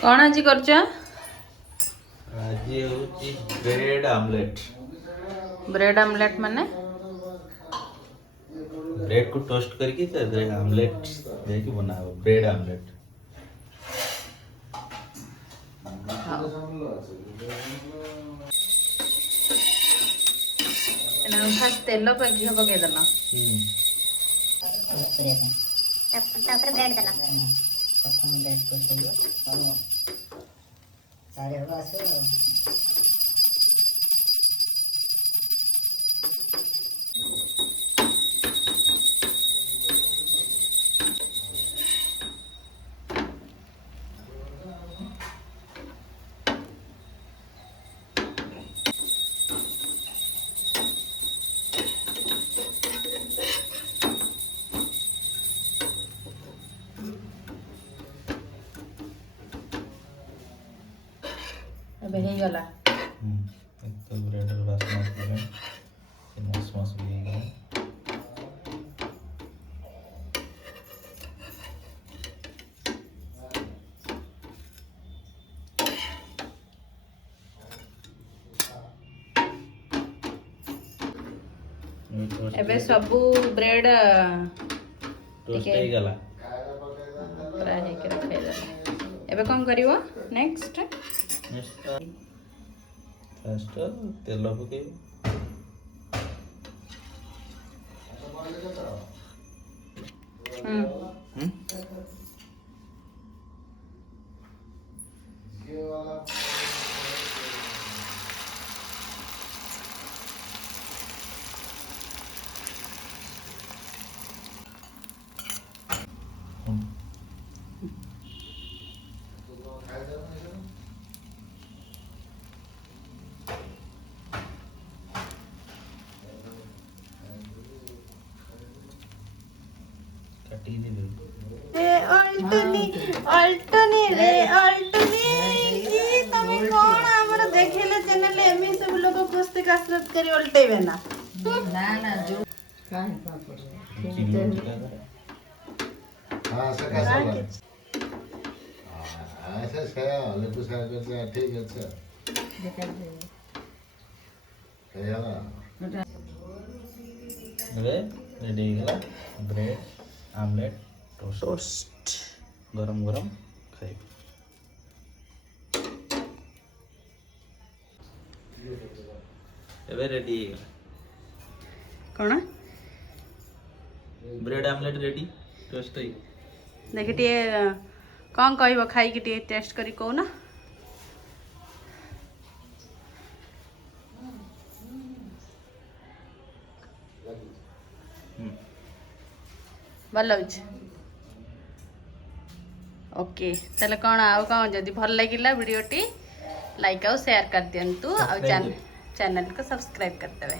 कौन आज करछ आज होची ब्रेड आमलेट। ब्रेड आमलेट माने ब्रेड को टोस्ट करके ब्रेड आमलेट देखी बनाओ ब्रेड आमलेट। फास्ट तेल पर घी पकई देला तापर ब्रेड देला प्रथम ब्रेड टोस्ट हो सारे हो आसो अबे हे गला एक तो ब्रेड वासना के मस्त मस्त भी गया। एबे सबू ब्रेड टोस्ट हो गला फ्राई हे के रखाई देला एबे कोन करिवो नेक्स्ट फर्स्ट तेल पके काटी दे ए अल्टनी रे अल्टनी ई तमे कोन हमर देखेले चैनल एमी सब लोग कुश्ती कसरत करी उल्टेबे ना ना जो काहे पापड़ हां सका सब ऐसा छया लेपु साइड पे ठीक है अच्छा देखा दे है ना अबे रेडी गला ब्रेड आमलेट टोस्ट गरम गरम खाई एबे रेडी कोन ब्रेड आमलेट रेडी टोस्ट होई देखि टे कोन कहबो खाई के टे टेस्ट करी को ना भल होछ ओके तले कोन आउ कोन जदी भल लागिला वीडियो टी लाइक और शेयर कर दियंतु और चैनल को सब्सक्राइब कर देबे।